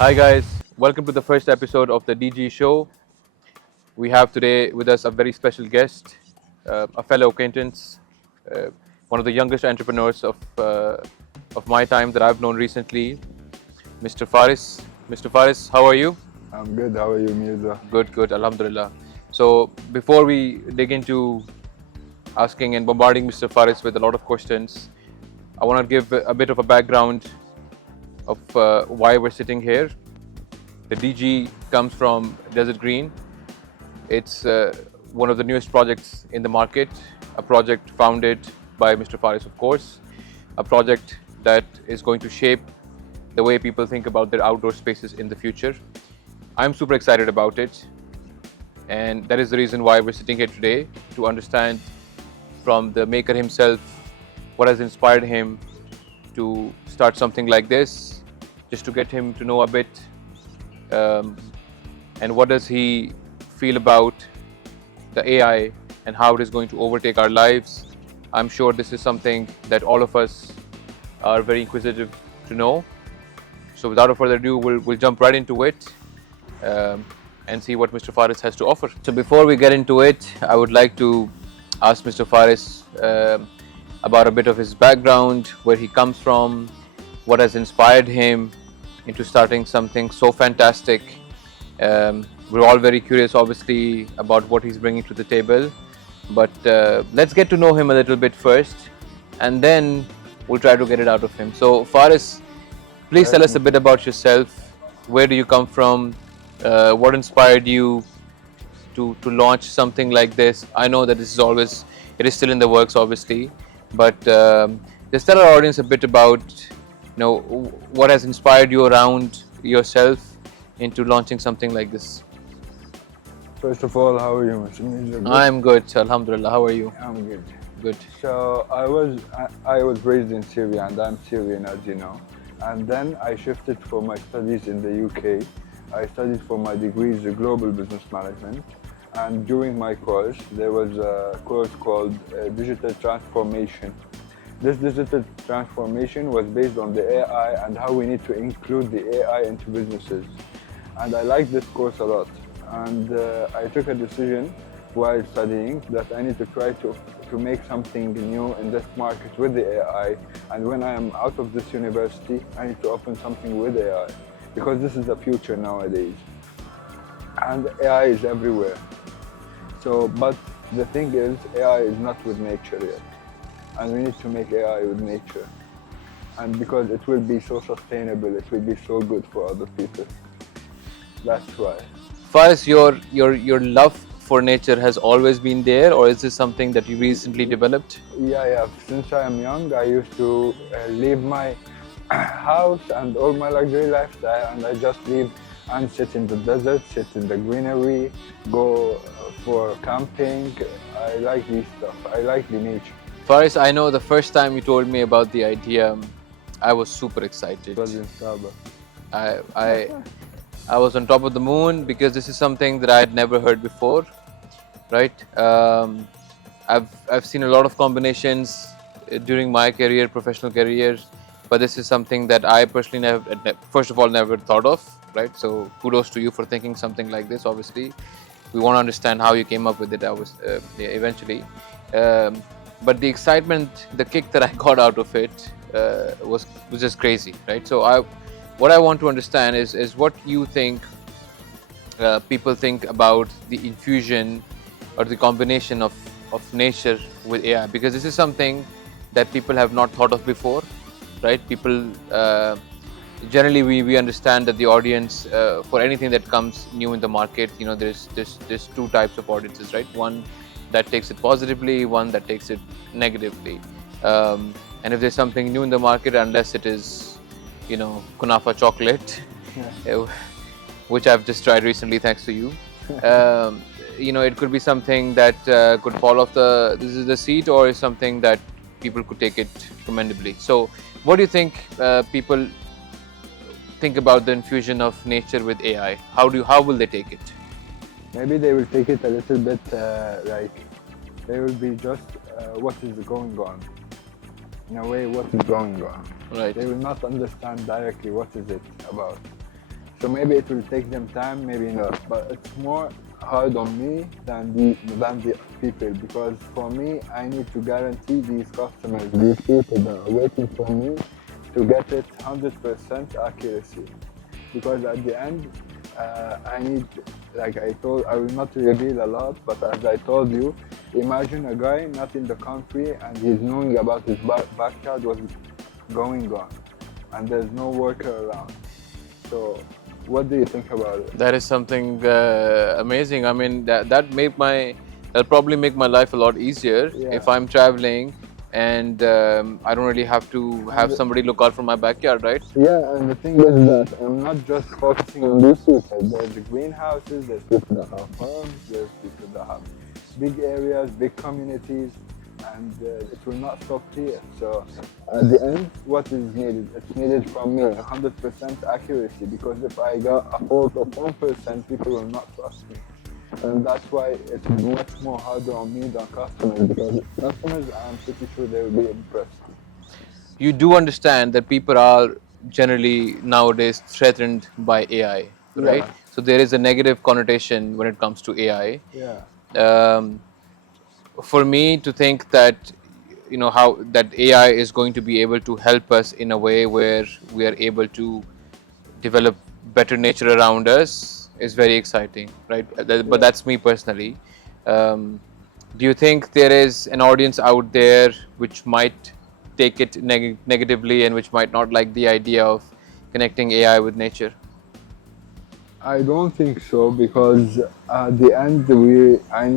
Hi guys, welcome to the first episode of the DG show. We have today with us a very special guest, a fellow acquaintance, uh, one of the youngest entrepreneurs of my time that I've known recently, Mr. Faris. Mr. Faris, how are you? I'm good. How are you, Mirza? Good, Alhamdulillah. So before we dig into asking and bombarding Mr. Faris with a lot of questions, I want to give a bit of a background of why we're sitting here. The DG comes from Desert Green. It's one of the newest projects in the market, a project founded by Mr. Faris, of course, a project that is going to shape the way people think about their outdoor spaces in the future. I'm super excited about it, and that is the reason why we're sitting here today, to understand from the maker himself what has inspired him to start something like this, just to get him to know a bit, and what does he feel about the AI and how it is going to overtake our lives. I'm sure this is something that all of us are very inquisitive to know. So without further ado, we'll jump right into it and see what Mr. Faris has to offer. So before we get into it, I would like to ask Mr. Faris about a bit of his background, where he comes from, what has inspired him into starting something so fantastic. We're all very curious, obviously, about what he's bringing to the table. But let's get to know him a little bit first, and then we'll try to get it out of him. So, Faris, please tell us a bit about yourself. Where do you come from? What inspired you to launch something like this? I know that it is still in the works, obviously, but just tell our audience a bit about, what has inspired you around yourself into launching something like this. First of all, how are you, Mr. Mirza? I'm good, Alhamdulillah. How are you? I'm good. Good. So I was raised in Syria, and I'm Syrian, as you know. And then I shifted for my studies in the UK. I studied for my degrees in global business management. And during my course, there was a course called digital transformation. This digital transformation was based on the AI and how we need to include the AI into businesses. And I liked this course a lot. And I took a decision while studying that I need to try to make something new in this market with the AI. And when I am out of this university, I need to open something with AI, because this is the future nowadays. And AI is everywhere. So, but the thing is, AI is not with nature yet. And we need to make AI with nature. And because it will be so sustainable, it will be so good for other people. That's why. Faris, your love for nature has always been there, or is this something that you recently developed? Yeah. Since I am young, I used to leave my house and all my luxury lifestyle, and I just leave and sit in the desert, sit in the greenery, go for camping. I like this stuff. I like the nature. Faris, I know the first time you told me about the idea, I was super excited. It was in Saba. I was on top of the moon, because this is something that I had never heard before, right? I've seen a lot of combinations during my career, professional career, but this is something that I personally never thought of, right? So kudos to you for thinking something like this. Obviously, we want to understand how you came up with it. Eventually, but the excitement, the kick that I got out of it was just crazy, right? So what I want to understand is what you think people think about the infusion or the combination of nature with AI, because this is something that people have not thought of before, right? People generally we understand that the audience for anything that comes new in the market, there's two types of audiences, right? One that takes it positively, one that takes it negatively. And if there's something new in the market, unless it is kunafa chocolate, which I've just tried recently thanks to you. It could be something that could fall off the seat, or is something that people could take it commendably. So what do you think people think about the infusion of nature with AI? How will they take it? Maybe they will take it a little bit like they will be just what is going on. In a way, what is going on. Right. They will not understand directly what is it about. So maybe it will take them time, maybe not. But it's more hard on me than the people, because for me, I need to guarantee these customers, these people that are waiting for me, to get it 100% accuracy. Because at the end, I need, like I will not reveal a lot, but as I told you, imagine a guy not in the country and he's knowing about his backyard, what's going on, and there's no worker around. So, what do you think about it? That is something amazing. I mean, that'll probably make my life a lot easier Yeah. if I'm traveling and I don't really have to have somebody look out for my backyard, right? Yeah, and the thing is that I'm not just focusing on these people. There's the greenhouses, there's people that have farms, there's people that have big areas, big communities, and it will not stop here. So at the end, what is needed? It's needed from me 100% accuracy, because if I got a fault of 1%, people will not trust me. And that's why it's much more harder on me than customers, because customers, I'm pretty sure they will be impressed. You do understand that people are generally nowadays threatened by AI, right? Yeah. So there is a negative connotation when it comes to AI. Yeah. Um, for me to think that how that AI is going to be able to help us in a way where we are able to develop better nature around us is very exciting, right? But that's me personally. Um, do you think there is an audience out there which might take it negatively and which might not like the idea of connecting AI with nature? I don't think so, because at the end I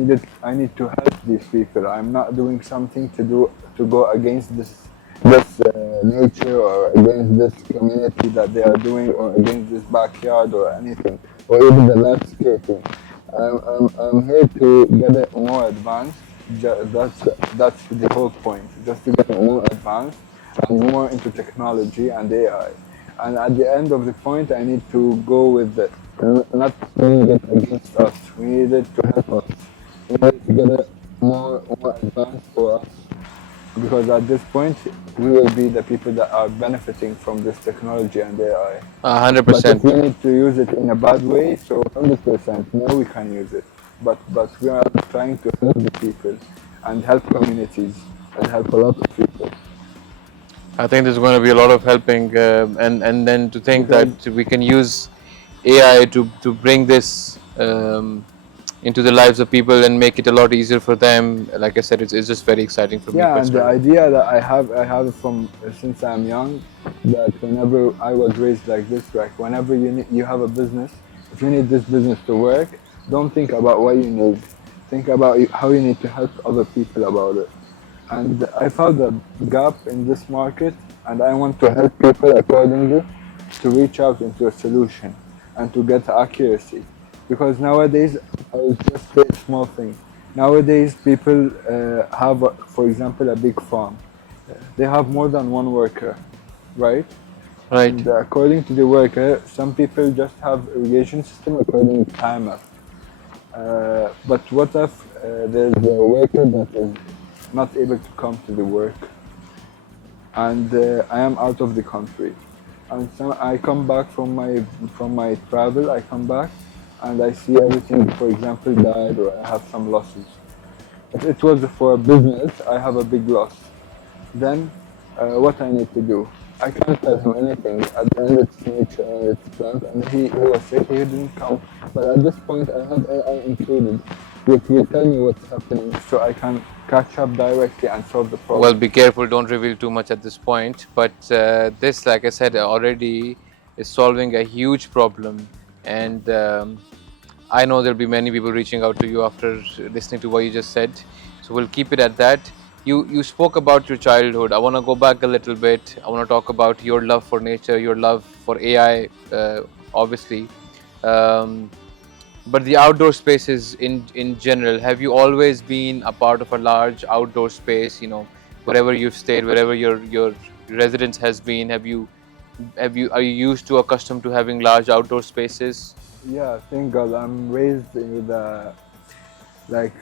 need to help these people. I'm not doing something to go against this nature, or against this community that they are doing, or against this backyard or anything, or even the landscaping. I'm here to get it more advanced. That's the whole point. Just to get it more advanced and more into technology and AI. And at the end of the point, I need to go with it. Not doing it against us. We need it to help us. We need to get it more advanced for us. Because at this point, we will be the people that are benefiting from this technology and AI. A hundred But if percent. we need to use it in a bad way, so 100%, no, we can use it. But we are trying to help the people and help communities and help a lot of people. I think there's going to be a lot of helping, and then to think Because that we can use AI to bring this into the lives of people and make it a lot easier for them. Like I said, it's just very exciting for me yeah, and the personally. idea that I have it from since I'm young, that whenever I was raised like this, like whenever you have a business, if you need this business to work, don't think about what you need. Think about how you need to help other people about it. And I found a gap in this market, and I want to help people accordingly to reach out into a solution and to get accuracy. Because nowadays, I will just say a small thing. Nowadays, people have, for example, a big farm. They have more than one worker, right? Right. And according to the worker, some people just have irrigation system according to timer. But what if there's a worker that is not able to come to the work, and I am out of the country, and so I come back from my travel. I come back, and I see everything, for example, died, or I have some losses. If it was for a business, I have a big loss. Then, what I need to do? I can't tell him anything. At the end, it's nature and it's plant, and he was sick. He didn't come. But at this point, I have AI included, which will tell me what's happening, so I can catch up directly and solve the problem. Well, be careful. Don't reveal too much at this point. But this, like I said, already is solving a huge problem, and I know there'll be many people reaching out to you after listening to what you just said. So we'll keep it at that. You spoke about your childhood. I want to go back a little bit. I want to talk about your love for nature, your love for AI, obviously. Um, but the outdoor spaces in general, have you always been a part of a large outdoor space? Wherever you've stayed, wherever your residence has been, are you used to accustomed to having large outdoor spaces? Yeah, thank God. I'm raised with a Like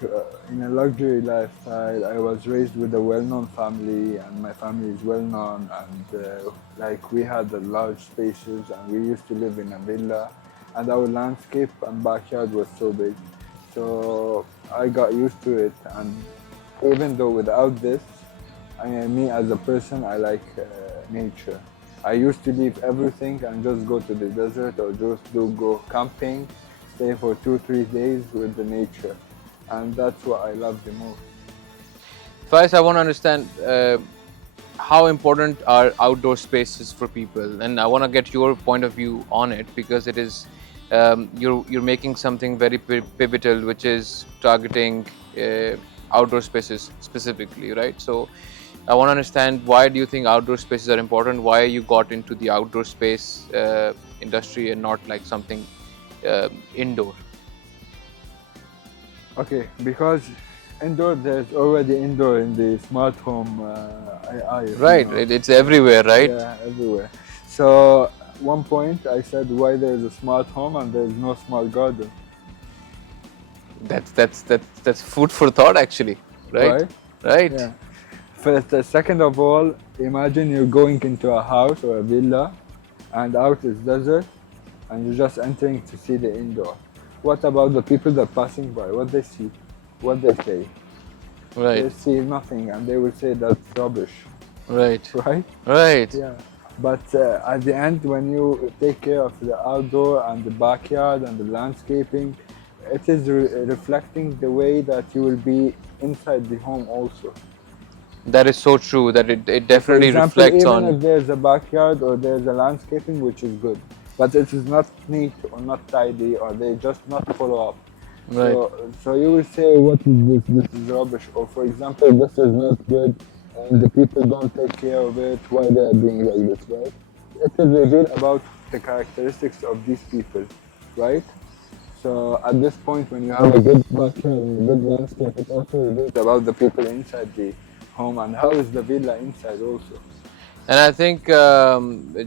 in a luxury lifestyle. I was raised with a well-known family, and my family is well-known, and like we had large spaces, and we used to live in a villa, and our landscape and backyard was so big. So I got used to it, and even though without this, me as a person, I like nature. I used to leave everything and just go to the desert or just do go camping, stay for 2 3 days with the nature, and that's what I love the most. First, I want to understand how important are outdoor spaces for people, and I want to get your point of view on it, because it is you're making something very pivotal, which is targeting uh, outdoor spaces specifically, right? So I want to understand, why do you think outdoor spaces are important? Why you got into the outdoor space industry and not like something indoor? Okay, because indoor there's already indoor in the smart home AI, Right, it's everywhere, right? yeah, everywhere. So one point I said why there's a smart home and there's no smart garden, That's food for thought, actually. Right, right? right. Yeah. First, second of all, imagine you're going into a house or a villa, and out is desert, and you're just entering to see the indoor. What about the people that are passing by? What they see? What they say? Right, They see nothing, and they will say that's rubbish, right, right? right. Yeah. But at the end, when you take care of the outdoor and the backyard and the landscaping, it is reflecting the way that you will be inside the home also. That is so true. That it So for definitely example, reflects even on. if there's a backyard or there's a landscaping, which is good, but it is not neat or not tidy, or they just not follow up. Right. So you will say, what is this? This is rubbish. Or for example, this is not good, and the people don't take care of it. Why they are doing like this, right? It will reveal about the characteristics of these people, right? So at this point, when you have a good backyard and a good landscape, it also reveals about the people inside the home and how is the villa inside also. And I think,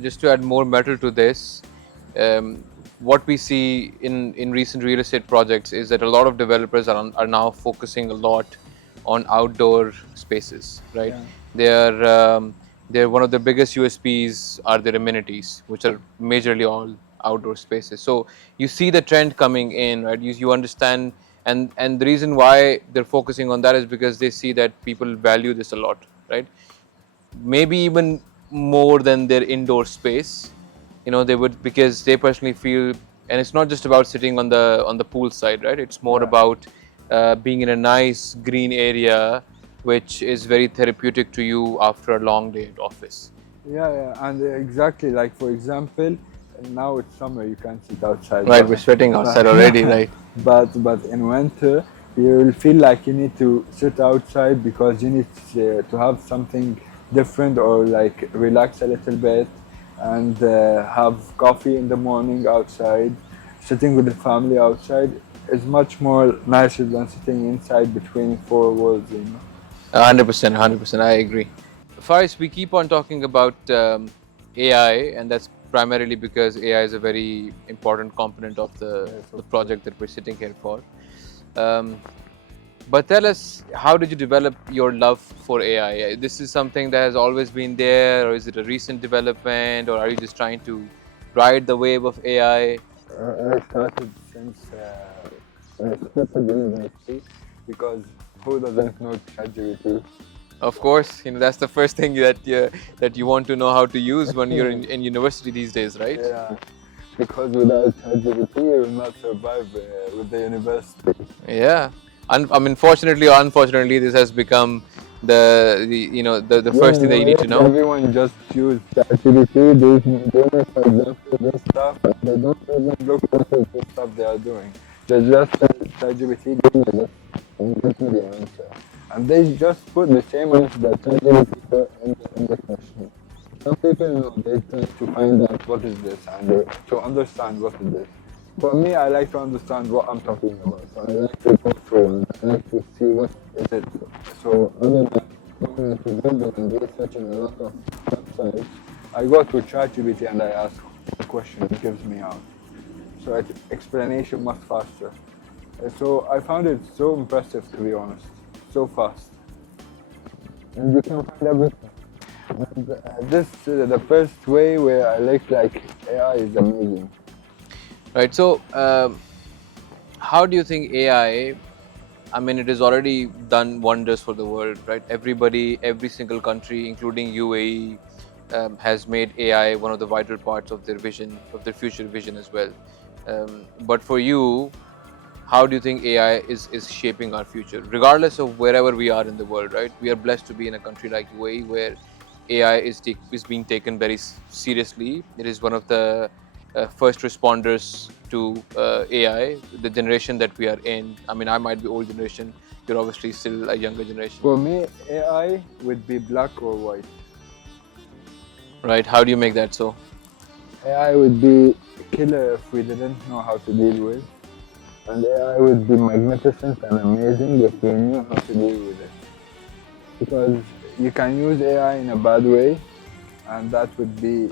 just to add more metal to this, what we see in recent real estate projects is that a lot of developers are now focusing a lot on outdoor spaces, right? Yeah. They're they're one of the biggest USPs are their amenities, which are majorly all outdoor spaces. So you see the trend coming in, right? You understand, and the reason why they're focusing on that is because they see that people value this a lot, right? Maybe even more than their indoor space. They would, because they personally feel, and it's not just about sitting on the pool side, right? It's more Yeah. about being in a nice green area, which is very therapeutic to you after a long day at office. Yeah, yeah, and exactly like for example, now it's summer, you can't sit outside, Right, we're sweating outside already, but right? but in winter you will feel like you need to sit outside because you need to have something different or like relax a little bit and have coffee in the morning outside. Sitting with the family outside is much more nicer than sitting inside between four walls, 100%, 100%, I agree. Faris, we keep on talking about AI, and that's primarily because AI is a very important component of the, Yes, the of course. project that we're sitting here for. Um, but tell us, how did you develop your love for AI? This is something that has always been there, or is it a recent development, or are you just trying to ride the wave of AI? I started since I started university because who doesn't know ChatGPT? Of course, that's the first thing that you want to know how to use when you're in university these days, right? Yeah, because without ChatGPT you will not survive with the university. Yeah. Fortunately or unfortunately, this has become the first thing that you need to know. Everyone just use ChatGPT. They know, for example, this stuff, and they don't even look what is the stuff they are doing. They just tell ChatGPT, do this, and get me the answer. And they just put the same answer that ChatGPT put in the question. Some people know, they try to find out what is this and to understand what is this. For me, I like to understand what I'm talking about. So I like to go through and I like to see what is it. So other than going into Google and researching a lot of websites, I go to ChatGPT and I ask a question. It gives me out. So explanation much faster. So I found it so impressive, to be honest, so fast. And you can find everything. And, this the first way where I like AI is amazing. Right. So, how do you think AI? I mean, it has already done wonders for the world, right? Everybody, every single country, including UAE, has made AI one of the vital parts of their vision, of their future vision as well. But for you, how do you think AI is shaping our future, regardless of wherever we are in the world, right? We are blessed to be in a country like UAE where AI is being taken very seriously. It is one of the first responders to AI. The generation that we are in. I mean, I might be old generation. You're obviously still a younger generation, For me, AI would be black or white. right? How do you make that so? AI would be killer if we didn't know how to deal with, and AI would be magnificent and amazing if we knew how to deal with it. Because you can use AI in a bad way, and that would be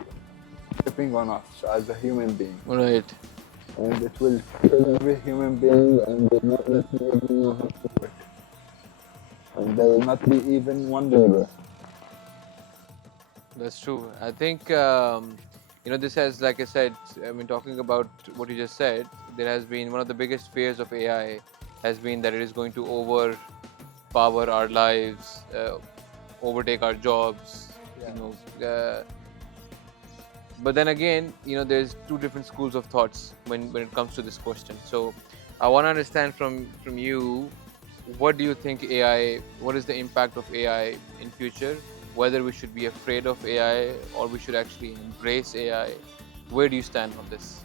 tripping on us as a human being. Right. And it will kill every human being and will not let me even know how to work. And there will not be even one labor. That's true. I think this has, like I said, I mean, talking about what you just said, there has been one of the biggest fears of AI has been that it is going to overpower our lives, overtake our jobs. You know, but then again, there's two different schools of thoughts when it comes to this question. So, I want to understand from you, what do you think AI? What is the impact of AI in future? Whether we should be afraid of AI or we should actually embrace AI. Where do you stand on this?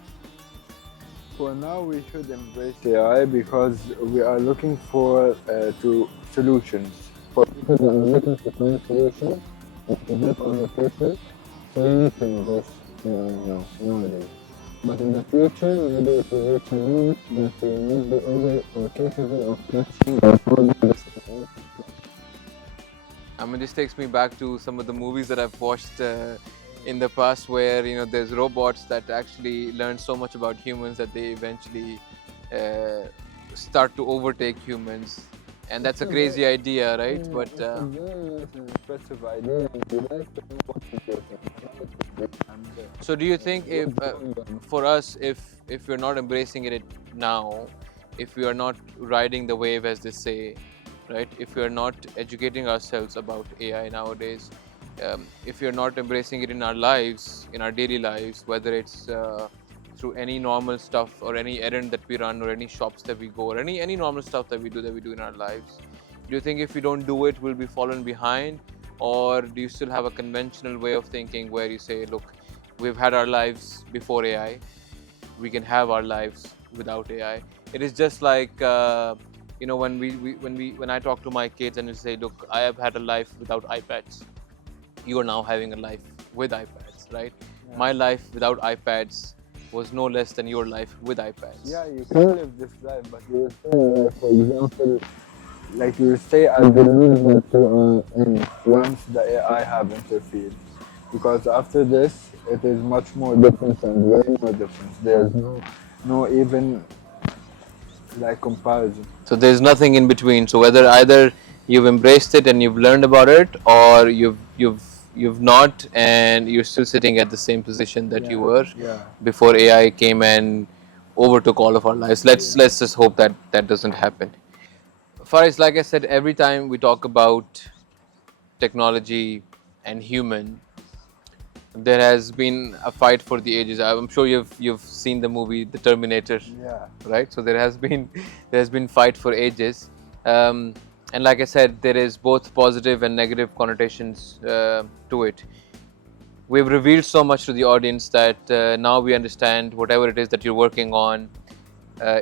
For now, we should embrace AI because we are looking for to solutions. For people that are looking to find solutions to live on the future, so you need to embrace AI now, nowadays. But in the future, maybe it will reach a limit that we will not be able or capable of touching or holding the same. I mean, this takes me back to some of the movies that I've watched in the past, where there's robots that actually learn so much about humans that they eventually uh, start to overtake humans, and that's a crazy idea, right? But It's a very nice and impressive idea, and we like to know what it is and how it will be and so, do you think if what's going on. for us, if we're not embracing it now, if we are not riding the wave, as they say, right? If we are not educating ourselves about AI nowadays, if we are not embracing it in our lives, in our daily lives, whether it's through any normal stuff or any errand that we run or any shops that we go or any normal stuff that we do in our lives, do you think if we don't do it, we'll be fallen behind? Or do you still have a conventional way of thinking where you say, look, we've had our lives before AI, we can have our lives without AI? It is just like when I talk to my kids and we say, look, I have had a life without iPads. You are now having a life with iPads, right? Yeah. My life without iPads was no less than your life with iPads. Yeah, you can live this life, but you will stay, for example, like you will stay at the level that you are in once the AI have interfered. Because after this, it is much more different and way more different. There's no even like comparison. So there's nothing in between. So whether either you've embraced it and you've learned about it, or you've not, and you're still sitting at the same position that you were Yeah. before AI came and overtook all of our lives. Let's just hope that that doesn't happen. Faris, like I said, every time we talk about technology and human, there has been a fight for the ages. I'm sure you've seen the movie The Terminator, Yeah. right? So there has been fight for ages, and like I said, there is both positive and negative connotations to it. We've revealed so much to the audience that now we understand whatever it is that you're working on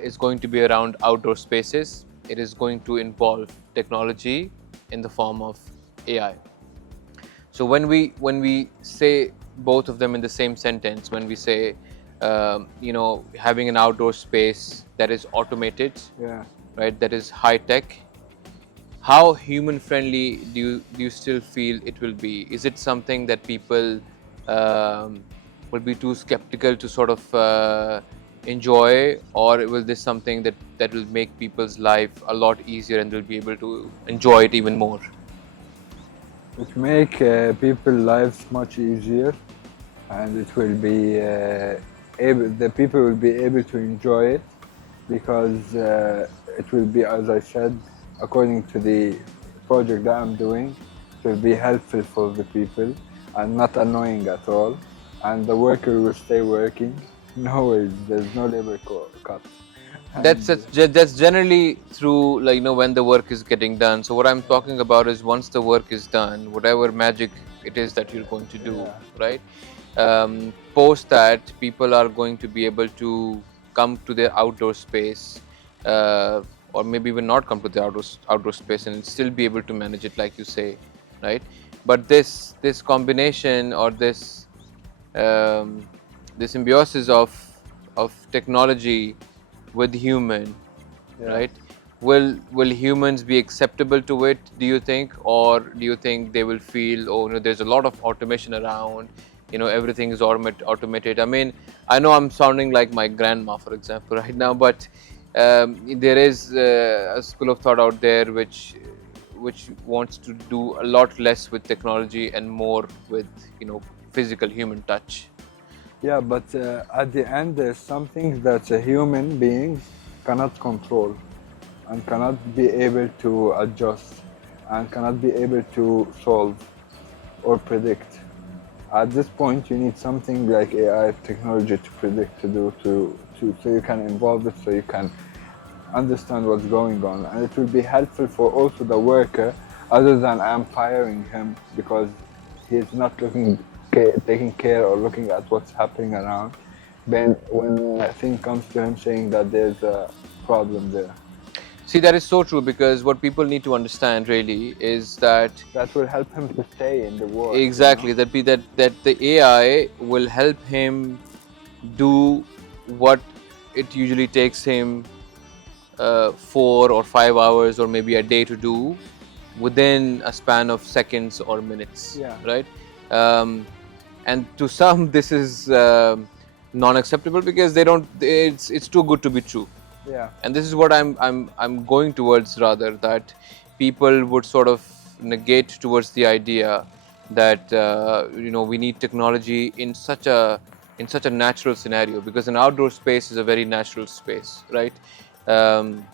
is going to be around outdoor spaces. It is going to involve technology in the form of AI. So when we say both of them in the same sentence, when we say having an outdoor space that is automated, Yeah. right, that is high tech, how human friendly do you still feel it will be? Is it something that people will be too skeptical to sort of enjoy, or will this something that will make people's life a lot easier and they'll be able to enjoy it even more? It make people's lives much easier, and it will be the people will be able to enjoy it because it will be, as I said, according to the project that I'm doing, it will be helpful for the people and not annoying at all, and the worker will stay working. No worries, there's no labor cut. That's And that's generally through, like, when the work is getting done. So what I'm talking about is once the work is done, whatever magic it is that you're going to do, yeah, right? Post that, people are going to be able to come to their outdoor space, uh, or maybe even not come to the outdoor space and still be able to manage it, like you say, right? But this combination, or um, this symbiosis of technology with human, yeah. right? Will humans be acceptable to it, do you think? Or do you think they will feel, oh no, there's a lot of automation around, everything is automated? I mean, I know I'm sounding like my grandma, for example, right now, but there is a school of thought out there which wants to do a lot less with technology and more with physical human touch. Yeah, but at the end, there's some things that a human beings cannot control and cannot be able to adjust and cannot be able to solve or predict. At this point, you need something like AI technology to predict, to do, so you can involve it, so you can understand what's going on, and it will be helpful for also the worker, other than I'm firing him because he's not taking care or looking at what's happening around. Then when a thing comes to him saying that there's a problem there, See, that is so true, because what people need to understand really is that that will help him to stay in the work. exactly that the AI will help him do what it usually takes him 4 or 5 hours or maybe a day to do within a span of seconds or minutes, Yeah. right? Um, and to some, this is non-acceptable because they don't. It's too good to be true. Yeah. And this is what I'm going towards, rather, that people would sort of negate towards the idea that we need technology in such a natural scenario, because an outdoor space is a very natural space, right? um,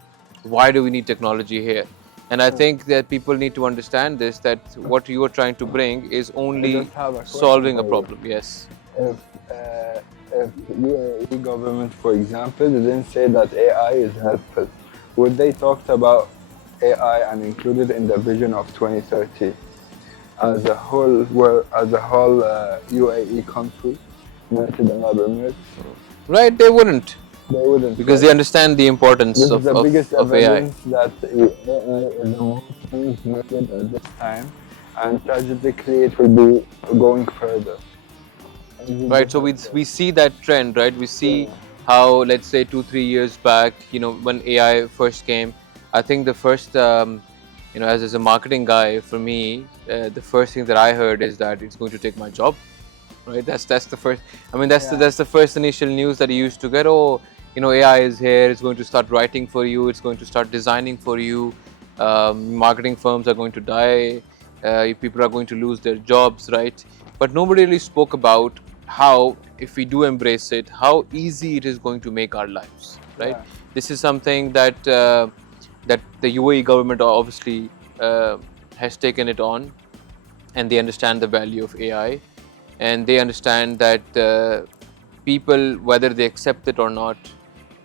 why do we need technology here? And I think that people need to understand this, that what you are trying to bring is I only just have a question solving a for you. problem. Yes. If UAE government, for example, didn't say that AI is helpful, would they talked about AI and included in the vision of 2030 as a whole, UAE country, United Arab Emirates? Right, they wouldn't, They wouldn't, because right? they understand the importance This is the biggest of AI. evidence that AI is the most things needed at this time, and tragically it will be going further. It will be Right, so helpful. we see that trend, right? We see Yeah. how, let's say, 2 3 years back, when AI first came, I think the first as a marketing guy, for me, the first thing that I heard is that it's going to take my job, right? That's the first. I mean, Yeah. that's the first initial news that you used to get. Oh, AI is here. It's going to start writing for you. It's going to start designing for you. Marketing firms are going to die. People are going to lose their jobs, right? But nobody really spoke about how, if we do embrace it, how easy it is going to make our lives, right? Yeah. This is something that the UAE government obviously has taken it on, and they understand the value of AI, and they understand that people, whether they accept it or not,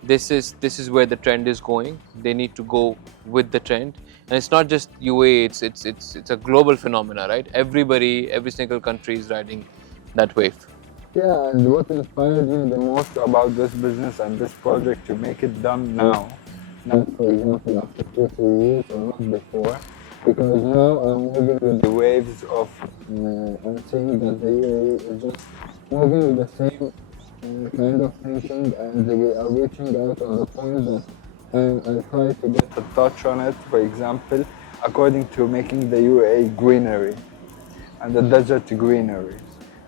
this is where the trend is going. They need to go with the trend, and it's not just UAE. It's a global phenomena, right? Every single country is riding that wave. Yeah, and what inspired me the most about this business and this project to make it done now, not for example after 2 3 years or not before, because now I'm moving with the waves of, I'm seeing that the UAE is just moving with the same kind of thinking, and we are reaching out on the point that I try to get a touch on it, for example, according to making the UAE greenery and the desert greenery.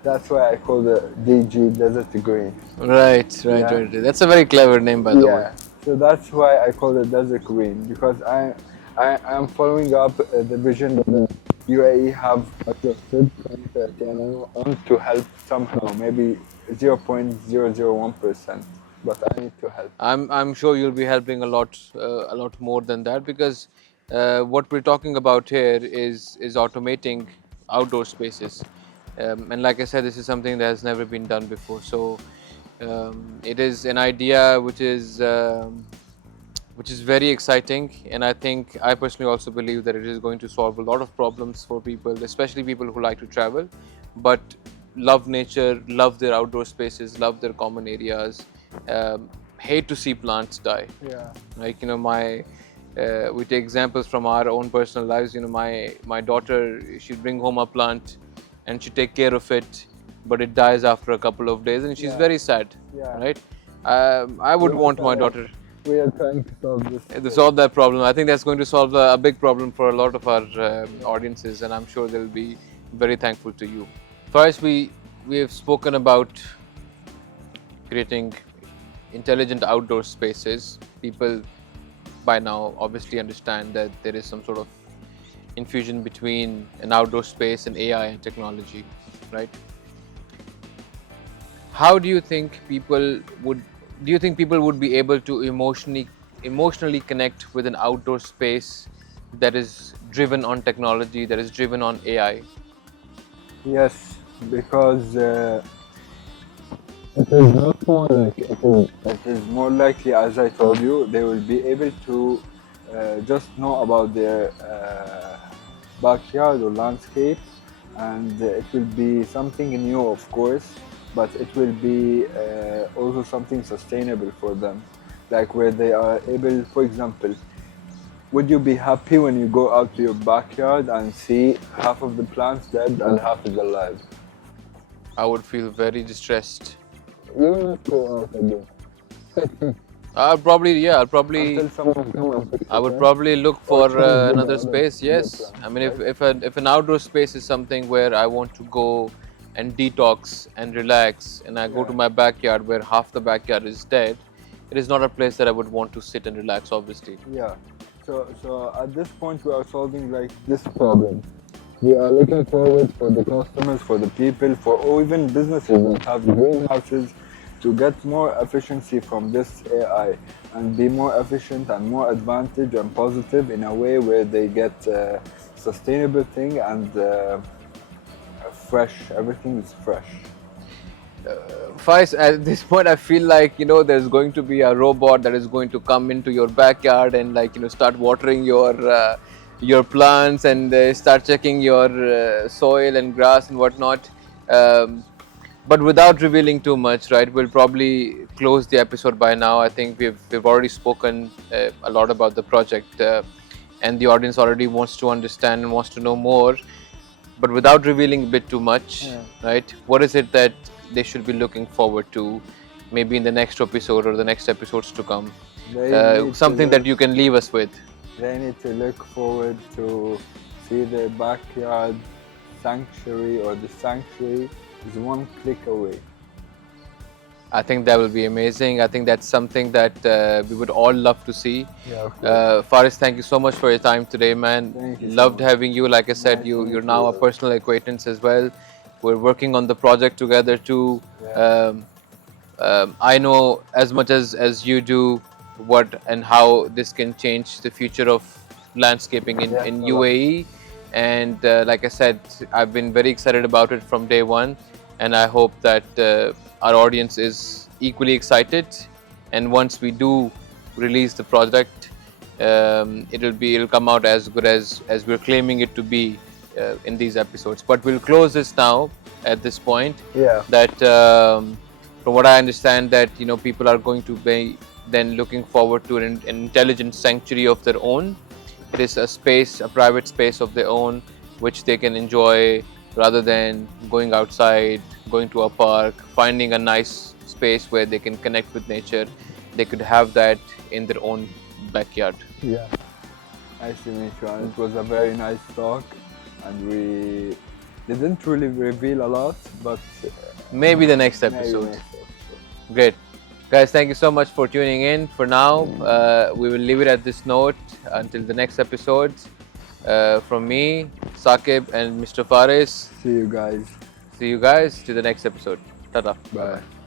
That's why I call it DG Desert Green. Yeah. Right. That's a very clever name, by the way. Yeah, so that's why I call it Desert Green because I'm following up the vision that the UAE have adjusted 2030 and I want to help somehow, maybe 0.001%, but I need to help. I'm sure you'll be helping a lot more than that, because what we're talking about here is automating outdoor spaces, and like I said, this is something that has never been done before. So it is an idea which is very exciting, and I think I personally also believe that it is going to solve a lot of problems for people, especially people who like to travel, but love nature, love their outdoor spaces, love their common areas, hate to see plants die. Yeah. Like, my we take examples from our own personal lives. My daughter, she'd bring home a plant and she'd take care of it, but it dies after a couple of days, and she's Yeah. very sad. Yeah. Right? I would want my daughter We are trying to solve this. to solve that problem. I think that's going to solve a big problem for a lot of our audiences, and I'm sure they'll be very thankful to you. First, we have spoken about creating intelligent outdoor spaces. People by now obviously understand that there is some sort of infusion between an outdoor space and AI and technology, right? How do you think people would be able to emotionally connect with an outdoor space that is driven on technology, that is driven on AI? Yes, because it is not more like it is more likely, as I told you, they will be able to just know about their backyard or landscape, and it will be something new, of course, but it will be also something sustainable for them, like where they are able, for example, would you be happy when you go out to your backyard and see half of the plants dead and half is alive? I would feel very distressed. You will not go out again. I'll probably Until someone come and fix it, I would right? probably look Or for change the another other space. Yes, plants, I mean, right? if an outdoor space is something where I want to go and detox and relax, and I go to Yeah. my backyard where half the backyard is dead, it is not a place that I would want to sit and relax, obviously. Yeah. So at this point we are solving like this problem. We are looking forward for the customers, for the people, for or even businesses that have greenhouses to get more efficiency from this AI and be more efficient and more advantage and positive in a way where they get sustainable thing and fresh. Everything is fresh. Faiz, at this point, I feel like there's going to be a robot that is going to come into your backyard and start watering your plants and start checking your soil and grass and whatnot. Um, but without revealing too much, right? We'll probably close the episode by now. I think we've already spoken a lot about the project, and the audience already wants to understand and wants to know more. But without revealing a bit too much, Yeah. right? What is it that they should be looking forward to, maybe in the next episode or the next episodes to come? They need to Something that look. you can leave us with. They need to look forward to see their backyard sanctuary or the sanctuary is one click away. I think that will be amazing. I think that's something that we would all love to see. Yeah, of course. Faris, thank you so much for your time today, man. Thank you so Loved much. having you. Like I said, Nice to you're meet now a you. personal acquaintance as well. We're working on the project together too. Yeah. I know as much as you do what and how this can change the future of landscaping Yes, in a lot. UAE. And like I said, I've been very excited about it from day one. And I hope that our audience is equally excited. And once we do release the project, it'll come out as good as we're claiming it to be in these episodes. But we'll close this now at this point. Yeah. That from what I understand, that people are going to be then looking forward to an intelligent sanctuary of their own. It is a space, a private space of their own, which they can enjoy rather than going outside, going to a park, finding a nice space where they can connect with nature. They could have that in their own backyard. Yeah. Nice to meet you. And it was a very nice talk, and They didn't really reveal a lot, but Maybe the next maybe episode. next episode. Great. Guys, thank you so much for tuning in. For now, we will leave it at this note until the next episode. From me, Saqib, and Mr. Faris. See you guys. See you guys to the next episode. Ta-ta. Bye.